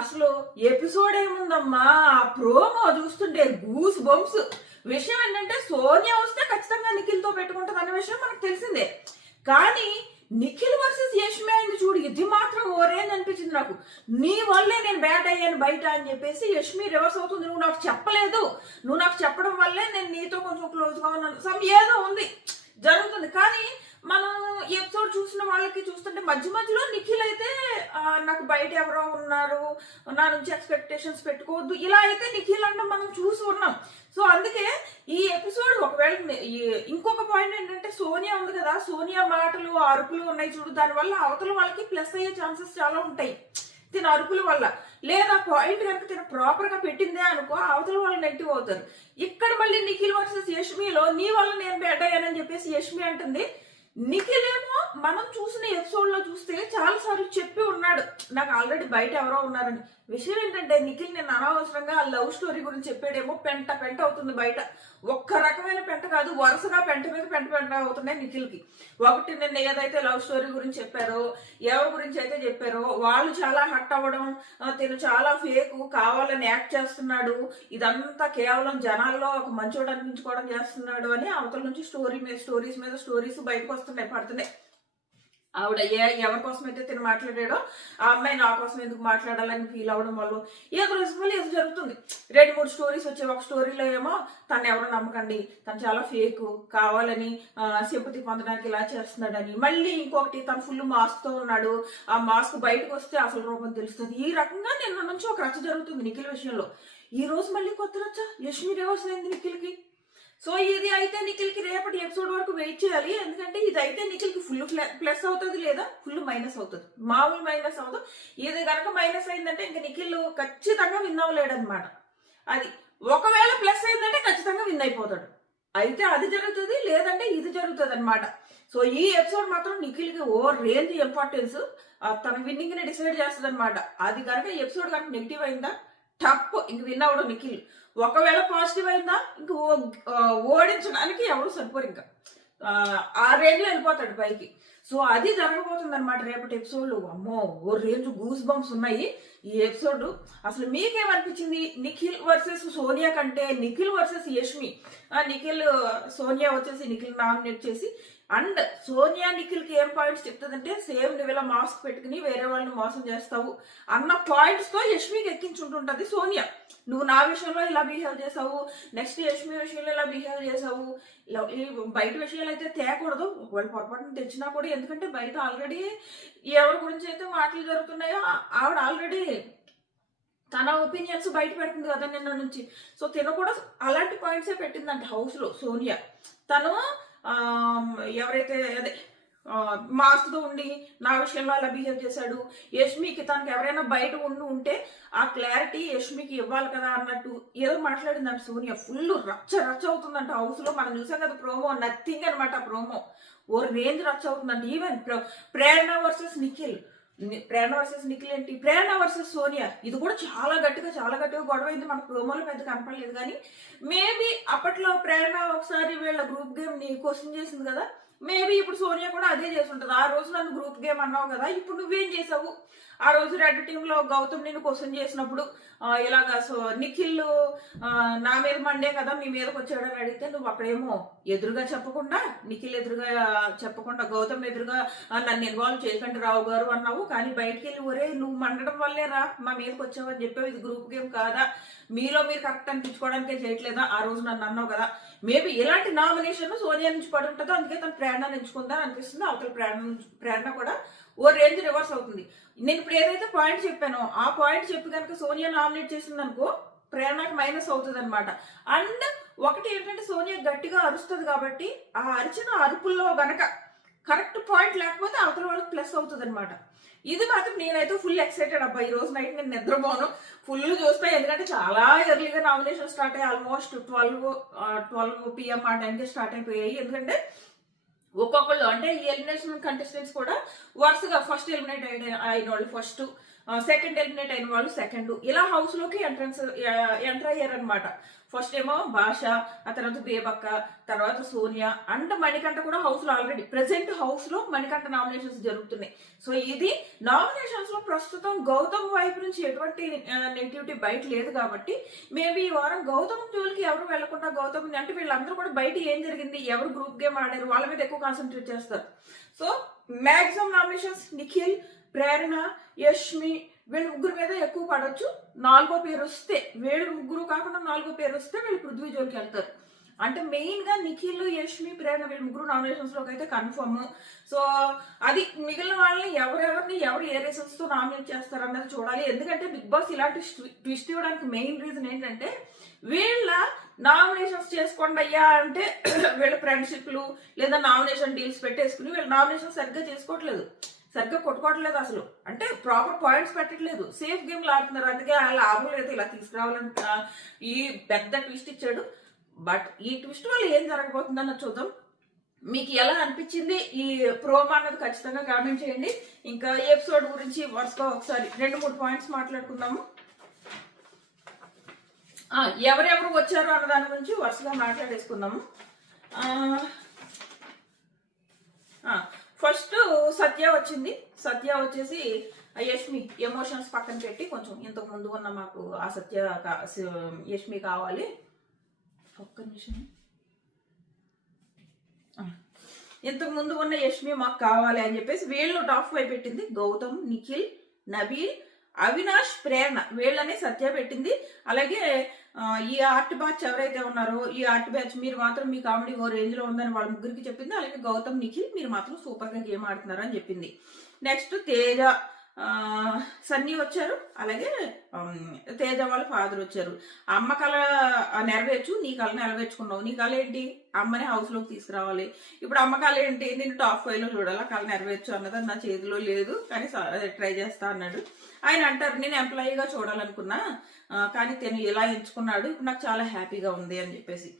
అసలు ఎపిసోడ్ ఏముందమ్మా, ఆ ప్రోమో చూస్తుంటే గూస్ బంప్స్. విషయం ఏంటంటే సోనియా వస్తే ఖచ్చితంగా నిఖిల్తో పెట్టుకుంటుంది అన్న విషయం మనకు తెలిసిందే. కానీ నిఖిల్ వర్సెస్ యష్మి అయింది చూడు, ఇది మాత్రం ఓరేంది అనిపించింది నాకు. నీ వల్లే నేను బ్యాడ్ అయ్యాను బయట అని చెప్పేసి యష్మి రివర్స్ అవుతుంది. నువ్వు నాకు చెప్పలేదు, నువ్వు నాకు చెప్పడం వల్లే నేను నీతో కొంచెం క్లోజ్గా ఉన్నాను, సమ్ ఏదో ఉంది జరుగుతుంది. కానీ మనం ఎపిసోడ్ చూసిన వాళ్ళకి చూస్తుంటే మధ్య మధ్యలో నిఖిల్ అయితే నాకు బయట ఎవరో ఉన్నారు, నా నుంచి ఎక్స్పెక్టేషన్స్ పెట్టుకోవద్దు, ఇలా అయితే నిఖిల్ అంటే మనం చూసి ఉన్నాం. సో అందుకే ఈ ఎపిసోడ్ ఒకవేళ ఇంకొక పాయింట్ ఏంటంటే సోనియా ఉంది కదా, సోనియా మాటలు అరుపులు ఉన్నాయి చూడు, దానివల్ల అవతల వాళ్ళకి ప్లస్ అయ్యే ఛాన్సెస్ చాలా ఉంటాయి తిన అరుపుల వల్ల. లేదా పాయింట్ కనుక తిన ప్రాపర్ గా పెట్టిందే అనుకో, అవతల వాళ్ళు నెగిటివ్ అవుతారు. ఇక్కడ మళ్ళీ నిఖిల్ వర్సెస్ యష్మిలో నీ వల్ల నేను బెడ్ అయ్యానని చెప్పేసి యష్మి అంటుంది. నిఖిల్ ఏమో మనం చూసిన ఎపిసోడ్ లో చూస్తే చాలా సార్లు చెప్పి ఉన్నాడు నాకు ఆల్రెడీ బయట ఎవరో ఉన్నారని. విషయం ఏంటంటే నిఖిల్ నేను అనవసరంగా ఆ లవ్ స్టోరీ గురించి చెప్పాడేమో, పెంట పెంట అవుతుంది బయట. ఒక్క రకమైన పెంట కాదు, వరుసగా పెంట మీద పెంట పెంట అవుతున్నాయి నిఖిల్ కి. ఒకటి నిన్న ఏదైతే లవ్ స్టోరీ గురించి చెప్పారో, ఎవరి గురించి అయితే చెప్పారో వాళ్ళు చాలా హట్ అవ్వడం, తిను చాలా ఫేక్, కావాలని యాక్ట్ చేస్తున్నాడు, ఇదంతా కేవలం జనాల్లో ఒక మంచోడు అనిపించుకోవడం చేస్తున్నాడు అని అవతల నుంచి స్టోరీస్ మీద స్టోరీస్ బయటకు వస్తున్నాయి, పడుతున్నాయి. ఆవిడ ఎవరి కోసం అయితే తిని మాట్లాడాడో ఆ అమ్మాయి నా కోసం ఎందుకు మాట్లాడాలని ఫీల్ అవ్వడం వల్ల ఏదో మళ్ళీ ఏదో జరుగుతుంది. 2-3 స్టోరీస్ వచ్చాయి. ఒక స్టోరీలో ఏమో తను ఎవరో నమ్మకండి, తను చాలా ఫేక్, కావాలని సింపతి పొందడానికి ఇలా చేస్తున్నాడని. మళ్ళీ ఇంకొకటి తను ఫుల్ మాస్క్ తో ఉన్నాడు, ఆ మాస్క్ బయటకు వస్తే అసలు రూపం తెలుస్తుంది. ఈ రకంగా నిన్న నుంచి ఒక రచ్చ జరుగుతుంది నిఖిల్ విషయంలో. ఈ రోజు మళ్ళీ కొత్త రచ్చ, యష్మి రివర్స్ అయింది నిఖిల్ కి. సో ఇది అయితే నిఖిల్ కి రేపటి ఎపిసోడ్ వరకు వెయిట్ చేయాలి. ఎందుకంటే ఇది అయితే నిఖిల్ కి ఫుల్ ప్లస్ అవుతుంది, లేదా ఫుల్ మైనస్ అవుతుంది. మామూలు మైనస్ అవుతుంది. ఇది కనుక మైనస్ అయిందంటే ఇంకా నిఖిల్ ఖచ్చితంగా విన్ అవ్వలేడనమాట. అది ఒకవేళ ప్లస్ అయిందంటే ఖచ్చితంగా విన్ అయిపోతాడు. అయితే అది జరుగుతుంది, లేదంటే ఇది జరుగుతుంది అనమాట. సో ఈ ఎపిసోడ్ మాత్రం నిఖిల్ కి ఓ రేంజ్ ఇంపార్టెన్స్, తన విన్నింగ్ ని డిసైడ్ చేస్తుంది అనమాట. అది కనుక ఎపిసోడ్ కనుక నెగిటివ్ అయిందా టప్ ఇంక విన్ అవ్వడం నిఖిల్. ఒకవేళ పాజిటివ్ అయిందా ఇంక ఓడించడానికి ఎవరు సరిపోరు, ఇంకా ఆ రేంజ్ లో వెళ్ళిపోతాడు పైకి. సో అది జరగబోతుంది అనమాట రేపటి ఎపిసోడ్ లో. అమ్మో ఓ రేంజ్ గూస్ బంప్స్ ఉన్నాయి ఈ ఎపిసోడ్. అసలు మీకేమనిపించింది నిఖిల్ వర్సెస్ సోనియా కంటే నిఖిల్ వర్సెస్ యష్మి? నిఖిల్ సోనియా వచ్చేసి నిఖిల్ నామినేట్ చేసి, అండ్ సోనియా నిఖిల్ కి ఏం పాయింట్స్ చెప్తుందంటే సేమ్ నువ్వు ఇలా మాస్క్ పెట్టుకుని వేరే వాళ్ళని మోసం చేస్తావు అన్న పాయింట్స్ తో యష్మికి ఎక్కించుంటుంటది సోనియా. నువ్వు నా విషయంలో ఇలా బిహేవ్ చేసావు, నెక్స్ట్ యష్మి విషయంలో ఇలా బిహేవ్ చేసావు, బయట విషయాలు అయితే తేకూడదు. ఒకవేళ పొరపాటును తెచ్చినా కూడా, ఎందుకంటే బయట ఆల్రెడీ ఎవరి గురించి అయితే మాటలు జరుగుతున్నాయో ఆవిడ ఆల్రెడీ తన ఒపీనియన్స్ బయట పెడుతుంది కదా నిన్న నుంచి. సో తిన కూడా అలాంటి పాయింట్సే పెట్టిందంట హౌస్ లో సోనియా. తను ఎవరైతే అదే మాస్క్ తో ఉండి నా విషయంలో అలా బిహేవ్ చేశాడు, యష్మికి తనకు ఎవరైనా బయట ఉంటే ఆ క్లారిటీ యష్మికి ఇవ్వాలి కదా అన్నట్టు ఏదో మాట్లాడిందంట సోనియా. ఫుల్ రచ్చ అవుతుందంట హౌస్ లో. మనం చూసాం కదా ప్రోమో, నథింగ్ అనమాట ప్రోమో. ఓ రేంజ్ రచ్చ అవుతుందంట. ఈవెన్ ప్రేరణ వర్సెస్ నిఖిల్ ఏంటి, ప్రేరణ వర్సెస్ సోనియా, ఇది కూడా చాలా గట్టిగా గొడవ అయింది. మన ప్రోమోలో పెద్ద కనపడలేదు. కానీ మేబీ అప్పట్లో ప్రేరణ ఒకసారి వీళ్ళ గ్రూప్ గేమ్ ని క్వశ్చన్ చేసింది కదా, మేబీ ఇప్పుడు సోనియా కూడా అదే చేసి ఉంటుంది. ఆ రోజు నన్ను గ్రూప్ గేమ్ అన్నావు కదా, ఇప్పుడు నువ్వేం చేసావు? ఆ రోజు రెడ్ టీమ్ లో గౌతమ్ నిన్ను క్వశ్చన్ చేసినప్పుడు ఇలాగా నిఖిల్ నా మీద మండే కదా మీ మీదకి వచ్చాడని అడిగితే నువ్వు అక్కడేమో ఎదురుగా చెప్పకుండా, నిఖిల్ ఎదురుగా చెప్పకుండా, గౌతమ్ ఎదురుగా నన్ను ఇన్వాల్వ్ చేయకండి రావు గారు అన్నావు. కానీ బయటికి వెళ్ళి ఒరే నువ్వు మండడం వల్లే రా మా మీదకి వచ్చావని చెప్పావు, ఇది గ్రూప్ గేమ్ కాదా, మీలో మీరు కరెక్ట్ అనిపించుకోవడానికే చేయట్లేదా, ఆ రోజు నన్ను అన్నావు కదా. మేబీ ఇలాంటి నామినేషన్ సోనియా నుంచి పడి ఉంటుందో, అందుకే తను ప్రేరణ ఎంచుకుందా అనిపిస్తుంది. అవతల ప్రేరణ కూడా ఓ రేంజ్ రివర్స్ అవుతుంది. నేను ఇప్పుడు ఏదైతే పాయింట్ చెప్పానో ఆ పాయింట్ చెప్పి కనుక సోనియా నామినేట్ చేసింది అనుకో, ప్రేరణకు మైనస్ అవుతుంది అనమాట. అండ్ ఒకటి ఏంటంటే సోనియా గట్టిగా అరుస్తుంది కాబట్టి ఆ అరిచిన అరుపుల్లో గనక కరెక్ట్ పాయింట్ లేకపోతే అవతల వాళ్ళకి ప్లస్ అవుతుంది అనమాట. ఇది మాత్రం నేనైతే ఫుల్ ఎక్సైటెడ్ అబ్బా. ఈ రోజు నైట్ నేను నిద్రపోను, ఫుల్ చూస్తా. ఎందుకంటే చాలా ఎర్లీగా నామినేషన్ స్టార్ట్ అయ్యాయి. ఆల్మోస్ట్ 12 PM ఆ టైంకి స్టార్ట్ అయిపోయాయి. ఎందుకంటే ఒక్కొక్కళ్ళు అంటే ఈ ఎలిమినేషన్ కంటెస్టెంట్స్ కూడా వరుసగా ఫస్ట్ ఎలిమినేట్ అయిన వాళ్ళు ఫస్ట్, సెకండ్ ఎలిమినేట్ అయిన వాళ్ళు సెకండ్, ఇలా హౌస్ లోకి ఎంటర్ అయ్యారనమాట. ఫస్ట్ ఏమో భాష, ఆ తర్వాత బేబక్క, తర్వాత సోనియా అండ్ మణికంఠ కూడా హౌస్ లో ఆల్రెడీ ప్రెసెంట్ హౌస్ లో మణికంఠ నామినేషన్స్ జరుగుతున్నాయి. సో ఇది నామినేషన్స్ లో ప్రస్తుతం గౌతమ్ వైపు నుంచి ఎటువంటి నెగిటివిటీ బయట లేదు కాబట్టి మేబీ ఈ వారం గౌతమ్ జోలికి ఎవరు వెళ్లకుండా గౌతమ్ అంటే వీళ్ళందరూ కూడా బయట ఏం జరిగింది, ఎవరు గ్రూప్ గేమ్ ఆడారు వాళ్ళ మీద ఎక్కువ కాన్సన్ట్రేట్ చేస్తారు. సో మాక్సిమం నామినేషన్స్ నిఖిల్, ప్రేరణ, యష్మి వీళ్ళు ముగ్గురు మీద ఎక్కువ పడవచ్చు. 4వ పేరు వస్తే, వీళ్ళు ముగ్గురు కాకుండా 4వ పేరు వస్తే వీళ్ళు పృథ్వీ జోలికి వెళ్తారు. అంటే మెయిన్ గా నిఖిల్, యష్మి, ప్రేరణ వీళ్ళు ముగ్గురు నామినేషన్స్ లోకి అయితే కన్ఫర్మ్. సో అది మిగిలిన వాళ్ళని ఎవరు ఏ రీజన్స్ తో నామినేట్ చేస్తారు అన్నది చూడాలి. ఎందుకంటే బిగ్ బాస్ ఇలాంటి ట్విస్ట్ ఇవ్వడానికి మెయిన్ రీజన్ ఏంటంటే వీళ్ళ నామినేషన్స్ చేసుకోండి అయ్యా అంటే వీళ్ళ ఫ్రెండ్షిప్లు లేదా నామినేషన్ డీల్స్ పెట్టేసుకుని వీళ్ళు నామినేషన్ సరిగ్గా చేసుకోవట్లేదు, సరిగ్గా కొట్టుకోవట్లేదు, అసలు అంటే ప్రాపర్ పాయింట్స్ పెట్టట్లేదు, సేఫ్ గేమ్లు ఆడుతున్నారు. అందుకే లాభం లేదు ఇలా తీసుకురావాలని ఈ పెద్ద ట్విస్ట్ ఇచ్చాడు. బట్ ఈ ట్విస్ట్ వల్ల ఏం జరగబోతుందన్న చూద్దాం. మీకు ఎలా అనిపించింది ఈ ప్రోమో అన్నది ఖచ్చితంగా కామెంట్ చేయండి. ఇంకా ఈ ఎపిసోడ్ గురించి వరుసగా ఒకసారి 2-3 పాయింట్స్ మాట్లాడుకుందాము. ఎవరెవరు వచ్చారు అన్న దాని గురించి వరుసగా మాట్లాడేసుకుందాము. ఫస్ట్ సత్య వచ్చింది. సత్య వచ్చేసి యష్మి ఎమోషన్స్ పక్కన పెట్టి కొంచెం ఇంతకు ముందు ఉన్న మాకు ఆ యష్మి కావాలి, ఒక్క నిమిషం, ఇంతకు ముందు ఉన్న యష్మి మాకు కావాలి అని చెప్పేసి వీళ్ళు టాప్ 5 పెట్టింది. గౌతమ్, నిఖిల్, నబీల్, అవినాష్, ప్రేరణ వీళ్ళని సత్య పెట్టింది. అలాగే ఈ ఆర్ట్ బ్యాచ్ ఎవరైతే ఉన్నారో ఈ ఆర్ట్ బ్యాచ్ మీరు మాత్రం మీ కామెడీ ఓ రేంజ్ లో ఉందని వాళ్ళ ముగ్గురికి చెప్పింది. అలాగే గౌతమ్, నిఖిల్ మీరు మాత్రం సూపర్ గా గేమ్ ఆడుతున్నారు అని చెప్పింది. నెక్స్ట్ తేజ, సన్నీ వచ్చారు. అలాగే తేజ వాళ్ళ ఫాదర్ వచ్చారు. అమ్మ కళ నెరవేర్చు, నీ కళ నెరవేర్చుకున్నావు. నీ కళ ఏంటి, అమ్మని హౌస్ లోకి తీసుకురావాలి. ఇప్పుడు అమ్మ కళ ఏంటి, నేను టాప్ 5 లో చూడాలా, కళ నెరవేర్చు అన్నది నా చేతిలో లేదు కానీ ట్రై చేస్తా అన్నాడు. ఆయన అంటారు నేను ఎంప్లాయీగా చూడాలనుకున్నా కానీ తను ఇలా ఎంచుకున్నాడు, ఇప్పుడు నాకు చాలా హ్యాపీగా ఉంది అని చెప్పేసి.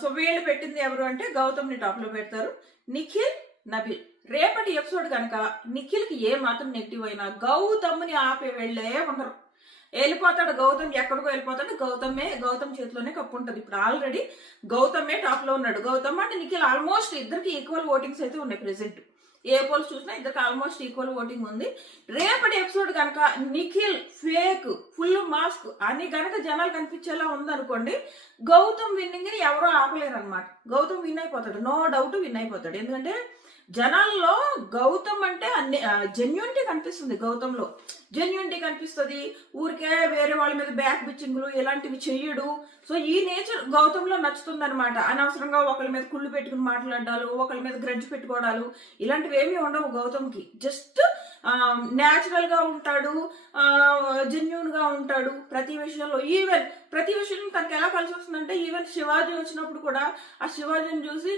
సో వీళ్ళు పెట్టింది ఎవరు అంటే గౌతమ్ ని టాప్ లో పెడతారు, నిఖిల్, నబీల్. రేపటి ఎపిసోడ్ కనుక నిఖిల్ కి ఏ మాత్రం నెగిటివ్ అయినా గౌతమ్ని ఆపే వెళ్ళే ఉండరు, వెళ్ళిపోతాడు. గౌతమ్ ఎక్కడికో వెళ్ళిపోతాడు. గౌతమ్ చేతిలోనే కప్పు ఉంటుంది. ఇప్పుడు ఆల్రెడీ గౌతమే టాప్ లో ఉన్నాడు. గౌతమ్ అంటే నిఖిల్ ఆల్మోస్ట్ ఇద్దరికి ఈక్వల్ ఓటింగ్స్ అయితే ఉన్నాయి ప్రెసెంట్. ఏ పోల్స్ చూసినా ఇద్దరికి ఆల్మోస్ట్ ఈక్వల్ ఓటింగ్ ఉంది. రేపటి ఎపిసోడ్ కనుక నిఖిల్ ఫేక్, ఫుల్ మాస్క్ అని కనుక జనాలు కనిపించేలా ఉందనుకోండి, గౌతమ్ విన్నింగ్ ని ఎవరో ఆపలేరు అనమాట. గౌతమ్ విన్ అయిపోతాడు, నో డౌట్ విన్ అయిపోతాడు. ఎందుకంటే జనాల్లో గౌతమ్ అంటే అన్ని జెన్యూనిటీ కనిపిస్తుంది. గౌతంలో జెన్యూనిటీ కనిపిస్తుంది. ఊరికే వేరే వాళ్ళ మీద బ్యాక్ బిచ్చింగ్లు ఇలాంటివి చెయ్యడు. సో ఈ నేచర్ గౌతంలో నచ్చుతుంది అనమాట. అనవసరంగా ఒకళ్ళ మీద కుళ్ళు పెట్టుకుని మాట్లాడాలు, ఒకళ్ళ మీద గ్రడ్జ్ పెట్టుకోవడాలు ఇలాంటివి ఏమీ ఉండవు గౌతమ్కి. జస్ట్ న్యాచురల్ గా ఉంటాడు, జెన్యూన్ గా ఉంటాడు ప్రతి విషయంలో. ఈవెన్ ప్రతి విషయం తనకి ఎలా కలిసి వస్తుందంటే ఈవెన్ శివాజీ వచ్చినప్పుడు కూడా ఆ శివాజీని చూసి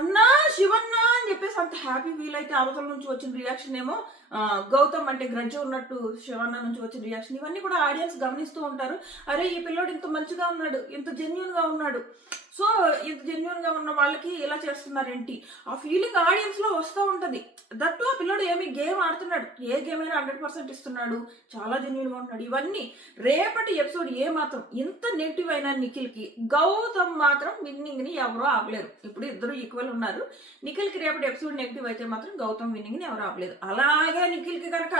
అన్నా శివన్నా అని చెప్పేసి అంత హ్యాపీ ఫీల్ అయితే అవతల నుంచి వచ్చిన రియాక్షన్ ఏమో గౌతమ్ అంటే గ్రడ్జ్ ఉన్నట్టు శివన్న నుంచి వచ్చిన రియాక్షన్. ఇవన్నీ కూడా ఆడియన్స్ గమనిస్తూ ఉంటారు. అరే ఈ పిల్లోడు ఇంత మంచిగా ఉన్నాడు, ఇంత జెన్యూన్ గా ఉన్నాడు, సో ఇంత జెన్యూన్ గా ఉన్న వాళ్ళకి ఇలా చేస్తున్నారేంటి ఆ ఫీలింగ్ ఆడియన్స్ లో వస్తూ ఉంటది. దట్టు ఆ పిల్లోడు ఏమి గేమ్ ఆడుతున్నాడు, ఏ గేమ్ అయినా 100% ఇస్తున్నాడు, చాలా జెన్యూన్ గా ఉన్నాడు. ఇవన్నీ రేపటి ఎపిసోడ్ ఏ మాత్రం ఇంత నెగిటివ్ అయినా నిఖిల్ కి, గౌతమ్ మాత్రం విన్నింగ్ ని ఎవరో ఆపలేరు. ఇప్పుడు ఇద్దరు ఈక్వల్ ఉన్నారు. నిఖిల్ కి రేపటి ఎపిసోడ్ నెగిటివ్ అయితే మాత్రం గౌతమ్ విన్నింగ్ ని ఎవరు ఆపలేదు. అలాగే నిఖిల్ కి కనుక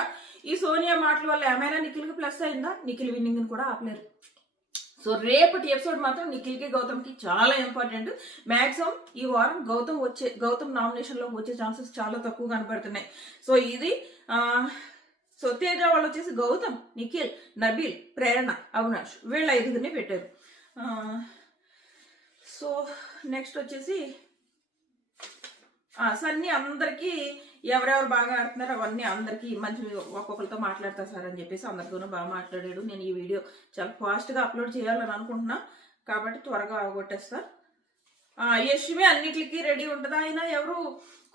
ఈ సోనియా మాటల వల్ల ఏమైనా నిఖిల్ కి ప్లస్ అయిందా, నిఖిల్ విన్నింగ్ ని కూడా ఆపలేరు. సో రేపటి ఎపిసోడ్ మాత్రం నిఖిల్ కి గౌతమ్ కి చాలా ఇంపార్టెంట్. మాక్సిమం ఈ వారం గౌతమ్ నామినేషన్ లో వచ్చే ఛాన్సెస్ చాలా తక్కువ కనబడుతున్నాయి. సో ఇది సో తేజ వాళ్ళు వచ్చేసి గౌతమ్, నిఖిల్, నబీల్, ప్రేరణ, అవినాష్ వీళ్ళ 5గురిని పెట్టారు. సో నెక్స్ట్ వచ్చేసి సన్నీ అందరికీ ఎవరెవరు బాగా ఆడుతున్నారు అవన్నీ అందరికీ మంచి ఒక్కొక్కరితో మాట్లాడతా సార్ అని చెప్పేసి అందరితోనూ బాగా మాట్లాడాడు. నేను ఈ వీడియో చాలా ఫాస్ట్గా అప్లోడ్ చేయాలని అనుకుంటున్నా కాబట్టి త్వరగా అవగొట్టేస్తా. యష్మి అన్నిటికీ రెడీ ఉంటుంది. ఆయన ఎవరు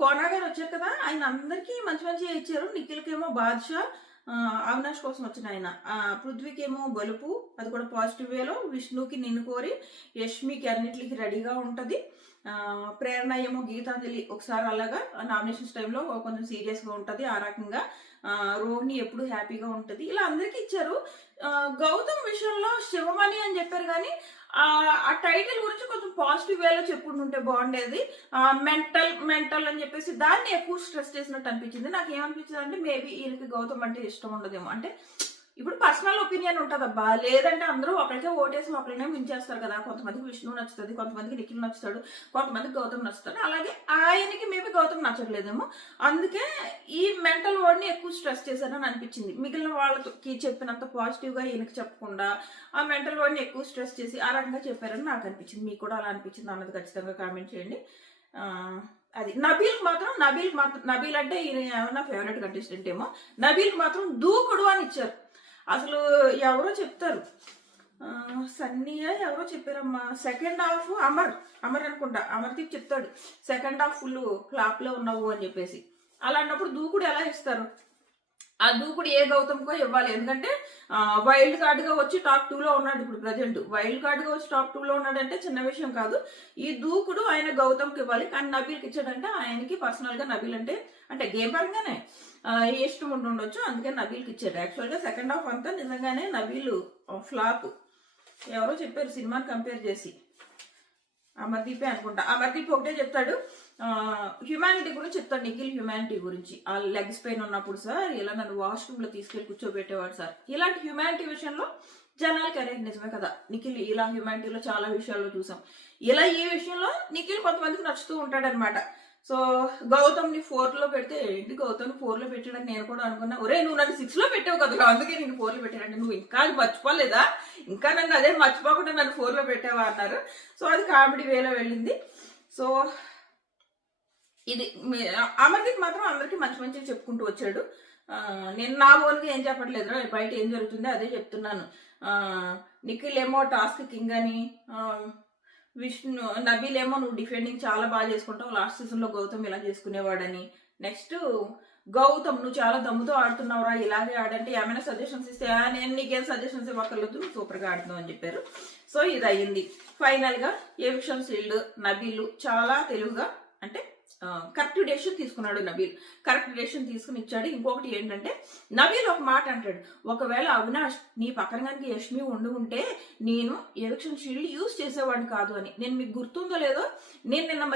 కోనా గారు వచ్చారు కదా, ఆయన అందరికీ మంచిగా ఇచ్చారు. నిఖిల్కి ఏమో బాద్షా, అవినాష్ కోసం వచ్చిన ఆయన, పృథ్వీకి ఏమో బలుపు, అది కూడా పాజిటివ్ వేలో, విష్ణుకి నిన్ను కోరి, యష్మికి అన్నిటికి రెడీగా ఉంటుంది, ప్రేరణ ఏమో గీతాంజలి ఒకసారి అలాగా నామినేషన్స్ టైంలో కొంచెం సీరియస్గా ఉంటుంది ఆ రకంగా. రోహిణి ఎప్పుడు హ్యాపీగా ఉంటుంది. ఇలా అందరికీ ఇచ్చారు. గౌతమ్ విషయంలో శివమణి అని చెప్పారు కానీ ఆ టైటిల్ గురించి కొంచెం పాజిటివ్ వేలో చెప్పుకుంటుంటే బాగుండేది. మెంటల్ అని చెప్పేసి దాన్ని ఎక్కువ స్ట్రెస్ చేసినట్టు అనిపించింది. నాకు ఏమనిపించింది అంటే మేబీ ఈయనకి గౌతమ్ అంటే ఇష్టం ఉండదేమో. అంటే ఇప్పుడు పర్సనల్ ఒపీనియన్ ఉంటుందబ్బా, లేదంటే అందరూ ఒకరికే ఓటేసి ఒకరినే మించేస్తారు కదా. కొంతమందికి విష్ణు నచ్చుతుంది, కొంతమందికి నిఖిల్ నచ్చుతాడు, కొంతమందికి గౌతమ్ నచ్చుతాడు. అలాగే ఆయనకి మేబీ గౌతమ్ నచ్చట్లేదేమో, అందుకే ఈ మెంటల్ వర్డ్ని ఎక్కువ స్ట్రెస్ చేశారని అనిపించింది. మిగిలిన వాళ్ళకి చెప్పినంత పాజిటివ్గా ఈయనకి చెప్పకుండా ఆ మెంటల్ వర్డ్ని ఎక్కువ స్ట్రెస్ చేసి ఆ రకంగా చెప్పారని నాకు అనిపించింది. మీకు కూడా అలా అనిపించింది అన్నది ఖచ్చితంగా కామెంట్ చేయండి. అది నబీల్ అంటే ఈయన ఏమన్నా ఫేవరెట్ కంటెస్టెంట్ ఏమో. నబీల్కి మాత్రం దూకుడు అని ఇచ్చారు. అసలు ఎవరో చెప్తారు, సన్నీయా ఎవరో చెప్పారమ్మా, సెకండ్ హాఫ్ అమర్ అనుకుంటా, అమర్దీప్ చెప్తాడు సెకండ్ హాఫ్ ఫుల్ ఫ్లాప్ లో ఉన్నావు అని చెప్పేసి. అలాంటప్పుడు దూకుడు ఎలా ఇస్తారు? ఆ దూకుడు ఏ గౌతమ్కో ఇవ్వాలి. ఎందుకంటే వైల్డ్ కార్డ్ గా వచ్చి టాప్ 2 లో ఉన్నాడు. ఇప్పుడు ప్రజెంట్ వైల్డ్ కార్డ్ గా వచ్చి టాప్ 2 లో ఉన్నాడంటే చిన్న విషయం కాదు. ఈ దూకుడు ఆయన గౌతమ్కి ఇవ్వాలి. కానీ నబీల్కి ఇచ్చాడంటే ఆయనకి పర్సనల్ గా నబీల్ అంటే గేమ్ పరంగానే ఇష్టం ఉండొచ్చు, అందుకే నబీల్కి ఇచ్చాడు. యాక్చువల్గా సెకండ్ హాఫ్ అంతా నిజంగానే నబీల్ ఫ్లాప్. ఎవరో చెప్పారు సినిమాని కంపేర్ చేసి, అమర్దీపే అనుకుంటా. అమర్దీప్ ఒకటే చెప్తాడు, హ్యుమానిటీ గురించి చెప్తాడు, నిఖిల్ హ్యుమానిటీ గురించి. ఆ లెగ్స్ పెయిన్ ఉన్నప్పుడు సార్ ఇలా నన్ను వాష్రూమ్ లో తీసుకెళ్లి కూర్చోబెట్టేవాడు సార్. ఇలాంటి హ్యుమానిటీ విషయంలో జనాలకి అనేది నిజమే కదా, నిఖిల్ ఇలా హ్యుమానిటీలో చాలా విషయాల్లో చూసాం. ఇలా ఈ విషయంలో నిఖిల్ కొంతమందికి నచ్చుతూ ఉంటాడనమాట. సో గౌతమ్ ని 4 లో పెడితే ఏంటి గౌతమ్ 4 లో పెట్టాడని నేను కూడా అనుకున్నా. ఒరే నువ్వు నన్ను 6 లో పెట్టావు కదా, అందుకే నేను 4 లో పెట్టానంటే నువ్వు ఇంకా అది మర్చిపోలేదా, ఇంకా నన్ను అదే మర్చిపోకుండా నన్ను 4 లో పెట్టావా అన్నారు. సో అది కామెడీ వేలో వెళ్ళింది. సో ఇది అమర్దీప్ మాత్రం అందరికి మంచి మంచిగా చెప్పుకుంటూ వచ్చాడు. నేను నా ఓన్గా ఏం చెప్పట్లేదు, బయట ఏం జరుగుతుందో అదే చెప్తున్నాను. నిఖిల్ ఏమో టాస్క్ కింగ్ అని, నబీల్ ఏమో నువ్వు డిఫెండింగ్ చాలా బాగా చేసుకుంటావు, లాస్ట్ సీజన్ లో గౌతమ్ ఇలా చేసుకునేవాడని. నెక్స్ట్ గౌతమ్ నువ్వు చాలా దమ్ముతో ఆడుతున్నావురా, ఇలాగే ఆడంటే ఏమైనా సజెషన్స్ ఇస్తే నేను నీకేం సజెషన్స్ ఇవ్వక్కర్లేదు, నువ్వు సూపర్ గా ఆడుతున్నావు అని చెప్పారు. సో ఇది అయ్యింది. ఫైనల్ గా ఎవిక్షన్ షీల్డ్ నబీల్ చాలా తెలివిగా అంటే కరెక్ట్ డెసిషన్ తీసుకున్నాడు. నబీల్ కరెక్ట్ డెసిషన్ తీసుకుని ఇచ్చాడు. ఇంకొకటి ఏంటంటే నబీల్ ఒక మాట అంటాడు, ఒకవేళ అవినాష్ నీ పక్కన కనుక యష్మి ఉంటే నేను ఎవిక్షన్ షీల్డ్ యూజ్ చేసేవాడిని కాదు అని. నేను మీకు గుర్తుందో లేదో, నేను నిన్న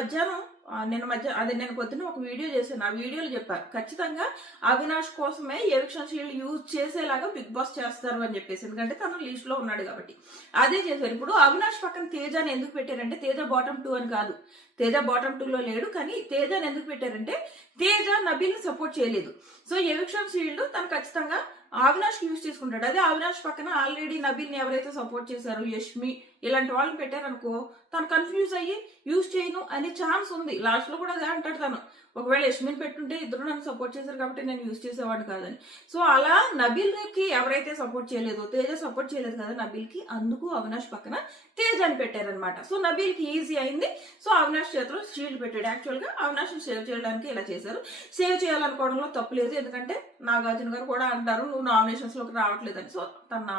పొద్దున్న ఒక వీడియో చేశాను. ఆ వీడియోలో చెప్పారు ఖచ్చితంగా అవినాష్ కోసమే ఎవిక్షన్ షీల్డ్ యూజ్ చేసేలాగా బిగ్ బాస్ చేస్తారు అని చెప్పేసి. ఎందుకంటే తను లీస్ట్ లో ఉన్నాడు కాబట్టి అదే చేశారు. ఇప్పుడు అవినాష్ పక్కన తేజాని ఎందుకు పెట్టారంటే తేజ బాటమ్ 2 అని కాదు, తేజ బాటమ్ 2 లో లేడు. కానీ తేజాని ఎందుకు పెట్టారంటే తేజ నబీల్ ని సపోర్ట్ చేయలేదు. సో ఎవిక్షన్ షీల్డ్ తను ఖచ్చితంగా అవినాష్ కి యూజ్ చేసుకుంటాడు. అదే అవినాష్ పక్కన ఆల్రెడీ నబీల్ ని ఎవరైతే సపోర్ట్ చేశారో యష్మి ఇలాంటి వాళ్ళని పెట్టారనుకో తను కన్ఫ్యూజ్ అయ్యి యూజ్ చేయను అనే ఛాన్స్ ఉంది. లాస్ట్ లో కూడా అదే అంటాడు తను, ఒకవేళ యష్మిని పెట్టుంటే ఇద్దరు నన్ను సపోర్ట్ చేశారు కాబట్టి నేను యూజ్ చేసేవాడు కాదని. సో అలా నబీల్ కి ఎవరైతే సపోర్ట్ చేయలేదో, తేజ సపోర్ట్ చేయలేదు కదా నబీల్ కి, అందుకు అవినాష్ పక్కన తేజ అని పెట్టారనమాట. సో నబీల్ కి ఈజీ అయింది. సో అవినాష్ చేతిలో షీల్డ్ పెట్టాడు. యాక్చువల్ గా అవినాష్ సేవ్ చేయడానికి ఇలా చేశారు. సేవ్ చేయాలనుకోవడంలో తప్పు లేదు, ఎందుకంటే నాగార్జున గారు కూడా అంటారు నువ్వు నామినేషన్స్ లోకి రావట్లేదని. సో తన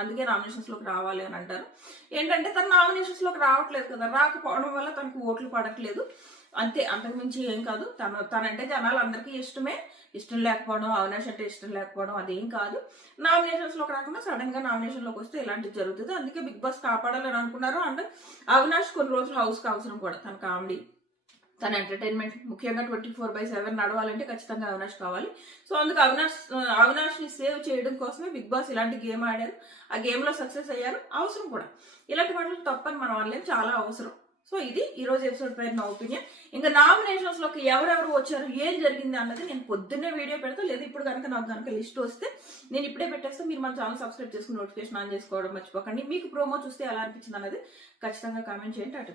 అందుకే నామినేషన్స్ లోకి రావాలి అని అంటారు. ఏంటంటే తన నామినేషన్స్ లోకి రావట్లేదు కదా, రాకపోవడం వల్ల తనకు ఓట్లు పడట్లేదు అంతే, అంతకుమించి ఏం కాదు. తనంటే జనాలు అందరికీ ఇష్టం లేకపోవడం, అవినాష్ అంటే ఇష్టం లేకపోవడం అదేం కాదు. నామినేషన్స్ లోకి రాకుండా సడన్ గా నామినేషన్ లోకి వస్తే ఇలాంటివి జరుగుతుంది. అందుకే బిగ్ బాస్ కాపాడాలని అనుకున్నారు. అండ్ అవినాష్ కొన్ని రోజులు హౌస్ కి అవసరం కూడా, తన కామెడీ తన ఎంటర్టైన్మెంట్ ముఖ్యంగా 24/7 నడవాలంటే ఖచ్చితంగా అవినాష్ కావాలి. సో అందుకు అవినాష్ ని సేవ్ చేయడం కోసమే బిగ్ బాస్ ఇలాంటి గేమ్ ఆడారు. ఆ గేమ్ లో సక్సెస్ అయ్యారు. అవసరం కూడా ఇలాంటి వాటిలో తప్పని మనం అనలేం, చాలా అవసరం. సో ఇది ఈ రోజు ఎపిసోడ్ పైన నా ఒపీనియన్. ఇంకా నామినేషన్స్ లోకి ఎవరెవరు వచ్చారు, ఏం జరిగింది అన్నది నేను పొద్దున్నే వీడియో పెడతా, లేదా ఇప్పుడు నాకు లిస్ట్ వస్తే నేను ఇప్పుడే పెట్టేస్తే మీరు మన ఛానల్ సబ్స్క్రైబ్ చేసుకుని నోటిఫికేషన్ ఆన్ చేసుకోవడం మర్చిపోకండి. మీకు ప్రోమో చూస్తే ఎలా అనిపించింది అన్నది ఖచ్చితంగా కామెంట్ చేయండి. అటు